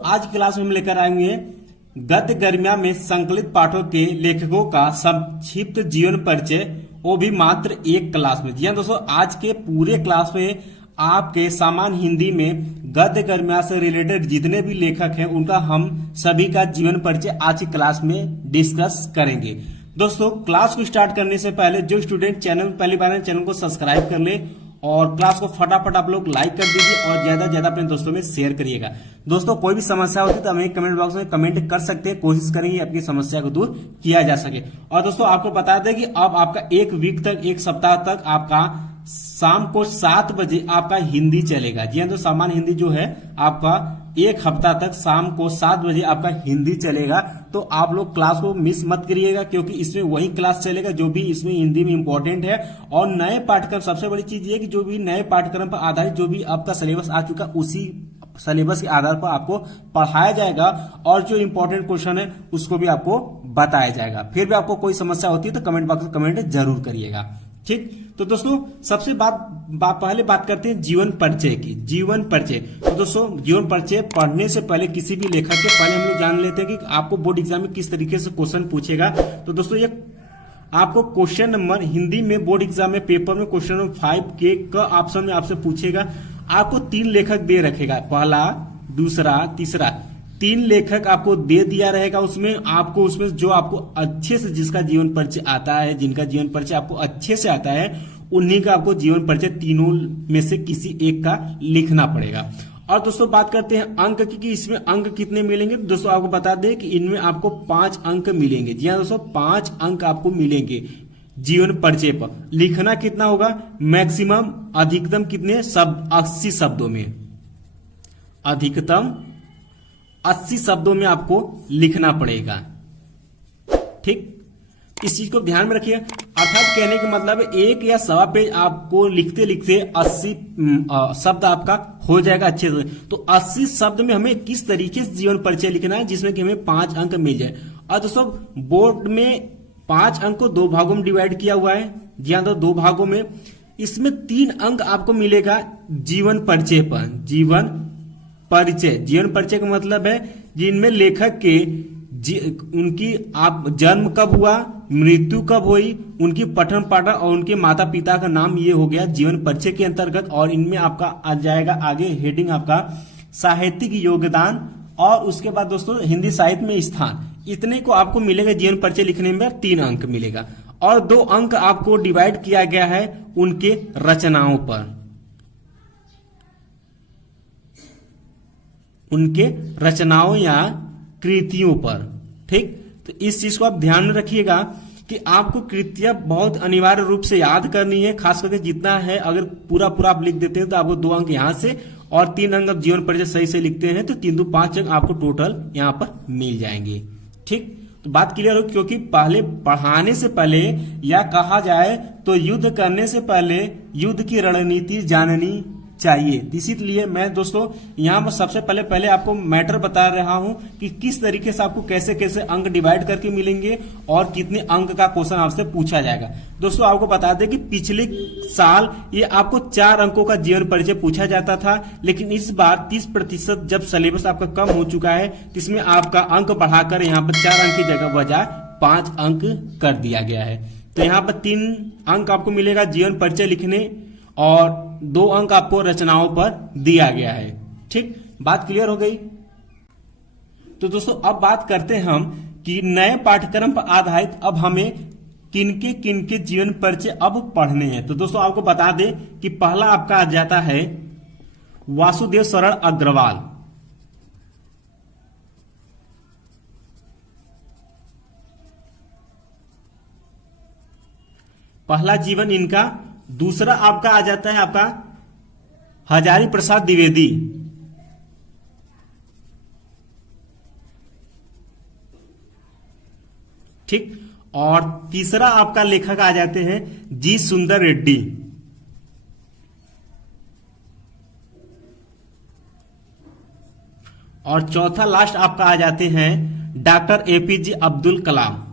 आज की क्लास में हम लेकर आएंगे गद्य गर्मिया में संकलित पाठों के लेखकों का संक्षिप्त जीवन परिचय, वो भी मात्र एक क्लास में। जी हाँ दोस्तों, आज के पूरे क्लास में आपके सामान्य हिंदी में गद्य गर्मिया से रिलेटेड जितने भी लेखक हैं उनका हम सभी का जीवन परिचय आज की क्लास में डिस्कस करेंगे। दोस्तों, क्लास को स्टार्ट करने से पहले जो स्टूडेंट चैनल पहली बार है चैनल को सब्सक्राइब कर ले और क्लास को फटाफट आप लोग लाइक कर दीजिए और ज्यादा से ज्यादा अपने दोस्तों में शेयर करिएगा। दोस्तों, कोई भी समस्या होती है तो हमें कमेंट बॉक्स में कमेंट कर सकते हैं, कोशिश करेंगे अपनी समस्या को दूर किया जा सके। और दोस्तों, आपको बता दें कि अब आपका एक वीक तक, एक सप्ताह तक आपका शाम को 7 बजे आपका हिंदी चलेगा। जी हाँ, तो सामान्य हिंदी जो है आपका एक हफ्ता तक शाम को 7 बजे आपका हिंदी चलेगा। तो आप लोग क्लास को मिस मत करिएगा, क्योंकि इसमें वही क्लास चलेगा जो भी इसमें हिंदी में इंपॉर्टेंट है। और नए पाठ्यक्रम, सबसे बड़ी चीज ये कि जो भी नए पाठ्यक्रम पर आधारित जो भी आपका सिलेबस आ चुका, उसी सिलेबस के आधार पर आपको पढ़ाया जाएगा और जो इंपॉर्टेंट क्वेश्चन है उसको भी आपको बताया जाएगा। फिर भी आपको कोई समस्या होती है तो कमेंट बॉक्स में कमेंट जरूर करिएगा। ठीक, तो दोस्तों सबसे पहले बात करते हैं जीवन परिचय की। जीवन परिचय, तो दोस्तों जीवन परिचय पढ़ने से पहले किसी भी लेखक के पहले हम लोग जान लेते हैं कि आपको बोर्ड एग्जाम में किस तरीके से क्वेश्चन पूछेगा। तो दोस्तों, ये आपको क्वेश्चन नंबर हिंदी में बोर्ड एग्जाम में पेपर में क्वेश्चन नंबर 5 के का ऑप्शन में आपसे पूछेगा। आपको 3 लेखक दे रखेगा, पहला, दूसरा, तीसरा, 3 लेखक आपको दे दिया रहेगा। उसमें आपको उसमें जो आपको अच्छे से जिसका जीवन परिचय आता है, जिनका जीवन परिचय आपको अच्छे से आता है, उन्हीं का आपको जीवन परिचय तीनों में से किसी एक का लिखना पड़ेगा। और दोस्तों बात करते हैं अंक की कि इसमें अंक कितने मिलेंगे। दोस्तों आपको बता दें कि इनमें आपको 5 अंक मिलेंगे। जी हाँ दोस्तों, 5 अंक आपको मिलेंगे जीवन परिचय पर। लिखना कितना होगा, मैक्सिमम अधिकतम कितने शब्द, 80 शब्दों में, अधिकतम 80 शब्दों में आपको लिखना पड़ेगा। ठीक, इस चीज को ध्यान में रखिए। अर्थात कहने का मतलब एक या सवा पेज आपको लिखते लिखते 80 शब्द आपका हो जाएगा अच्छे से। तो 80 शब्द में हमें किस तरीके से जीवन परिचय लिखना है जिसमें कि हमें 5 अंक मिल जाए। और दोस्तों बोर्ड में 5 अंक को 2 भागों में डिवाइड किया हुआ है। जी हाँ, तो 2 भागों में, इसमें 3 अंक आपको मिलेगा जीवन परिचय पर। जीवन परिचय, जीवन परिचय का मतलब है जिनमें लेखक के उनकी आप जन्म कब हुआ, मृत्यु कब हुई, उनकी पठन पाठन और उनके माता पिता का नाम, ये हो गया जीवन परिचय के अंतर्गत। और इनमें आपका आ जाएगा आगे हेडिंग आपका साहित्यिक योगदान, और उसके बाद दोस्तों हिंदी साहित्य में स्थान। इतने को आपको मिलेगा जीवन परिचय लिखने में 3 अंक मिलेगा। और 2 अंक आपको डिवाइड किया गया है उनके रचनाओं पर, उनके रचनाओं या कृतियों पर। ठीक, तो इस चीज को आप ध्यान में रखिएगा कि आपको कृतियां बहुत अनिवार्य रूप से याद करनी है। खास करके जितना है, अगर पूरा पूरा आप लिख देते हैं तो आपको 2 अंक यहां से और 3 अंक आप जीवन परिचय सही से लिखते हैं तो 3 2 5 अंक आपको टोटल यहां पर मिल जाएंगे। ठीक, तो बात क्लियर हो, क्योंकि पहले पढ़ाने से पहले या कहा जाए तो युद्ध करने से पहले युद्ध की रणनीति जाननी चाहिए। इसीलिए मैं दोस्तों यहां पर सबसे पहले आपको मैटर बता रहा हूं कि किस तरीके से आपको कैसे कैसे अंक डिवाइड करके मिलेंगे और कितने अंक का क्वेश्चन आपसे पूछा जाएगा। दोस्तों आपको बता दें कि पिछले साल ये आपको 4 अंकों का जीवन परिचय पूछा जाता था, लेकिन इस बार 30% जब सिलेबस आपका कम हो चुका है, इसमें आपका अंक बढ़ाकर यहाँ पर 4 अंक की जगह बजाय 5 अंक कर दिया गया है। तो यहाँ पर 3 अंक आपको मिलेगा जीवन परिचय लिखने और 2 अंक आपको रचनाओं पर दिया गया है। ठीक, बात क्लियर हो गई। तो दोस्तों अब बात करते हैं हम कि नए पाठ्यक्रम पर आधारित अब हमें किनके जीवन परिचय अब पढ़ने हैं। तो दोस्तों आपको बता दें कि पहला आपका आ जाता है वासुदेव शरण अग्रवाल। पहला जीवन इनका। दूसरा आपका आ जाता है आपका हजारी प्रसाद द्विवेदी। ठीक, और तीसरा आपका लेखक आ जाते हैं जी सुंदर रेड्डी। और चौथा लास्ट आपका आ जाते हैं डॉक्टर एपीजे अब्दुल कलाम।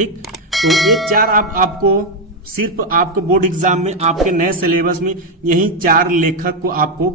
ठीक। तो ये 4 आपको सिर्फ आपको बोर्ड एग्जाम में आपके नए सिलेबस में यही 4 लेखक को आपको